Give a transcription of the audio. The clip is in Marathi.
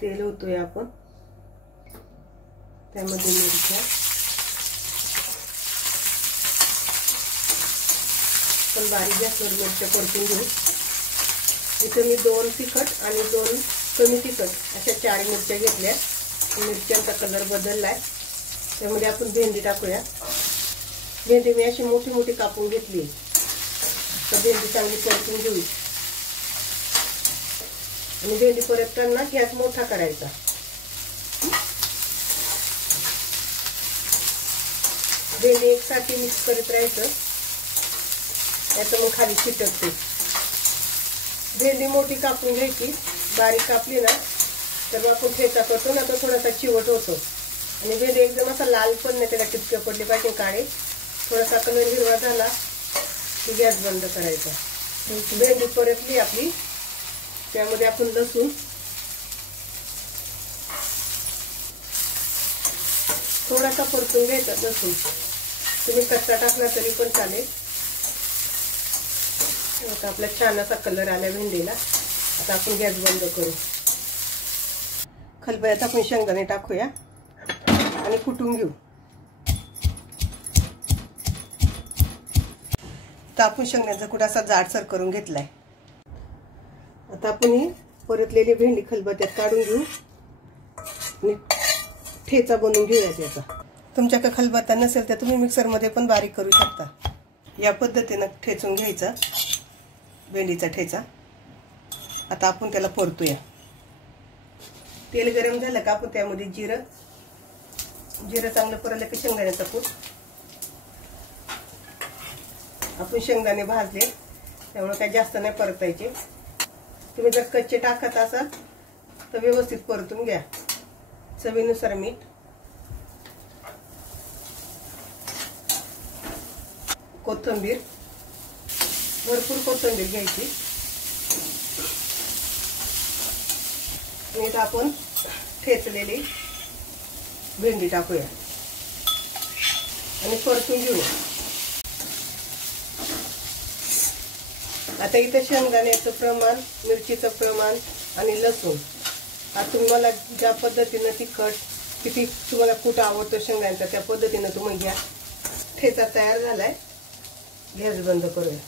तेल होतोय आपण त्यामध्ये मिरच्या पण बारीक गॅसवर मिरच्या परतून घेऊ। इथे मी 2 तिखट आणि 2 कमी तिखट अशा 4 मिरच्या घेतल्या। मिरच्यांचा कलर बदललाय त्यामध्ये आपण भेंडी टाकूया। भेंडी मी अशी मोठी मोठी कापून घेतली। तर भेंडी चांगली परतून घेऊ आणि भेंडी परतताना गॅस मोठा करायचा। भेंडी एकसारखी मिक्स करत राहायचं, याचं मग खाली चिटकते। भेंडी मोठी कापून घ्यायची, बारीक कापली ना तर आपण ठेचा करतो ना तो थोडासा चिवट होतो आणि भेंडी एकदम असा लाल पण नाही, त्याला टिपके पडले पाहिजे काळे। थोडासा कलर हिरवा झाला की गॅस बंद करायचा। भेंडी परतली आपली, त्यामध्ये आपण लसूण थोडासा परतून घ्यायचा। लसूण तुम्ही कच्चा टाकला तरी पण चालेल। आता आपला छान असा कलर आला भेंडीला। आता आपण गॅस बंद करू। खलबत्त्यात आपण शेंगदाणे टाकूया आणि कुटून घेऊ। तर आपण शेंगदाण्याचा कुट असा जाडसर करून घेतलाय। आता आपण ही परतलेली भेंडी खलबत्त्यात काढून घेऊ आणि ठेचा बनवून घेऊया त्याचा। तुमच्याकडे खलबत्ता नसेल तर तुम्ही मिक्सर मध्ये पण बारीक करू शकता। या पद्धतीने ठेचून घ्यायचा भेंडीचा ठेचा। आता आपण त्याला परतूया। तेल गरम झालं का आपण त्यामध्ये जिरं चांगलं परतलं की शेंगदाण्याचा कूट। आपण शेंगदाणे भाजले त्यामुळे काही जास्त नाही परतायचे। तुम्ही जर कच्चे टाकत असाल तर व्यवस्थित परतून घ्या। चवीनुसार मीठ, कोथिंबीर, भरपूर कोथिंबीर घ्यायची। मीठ आपण ठेचलेली भेंडी टाकूया आणि परतून घेऊ। आता इथे शेंगदाण्याचं प्रमाण, मिरचीचं प्रमाण आणि लसूण आता तुम्हाला ज्या पद्धतीने तिखट किती तुम्हाला कूट आवडतो शेंगदाण्याचा त्या पद्धतीने तुम्ही घ्या। ठेचा तयार झालाय, गॅस बंद करूया।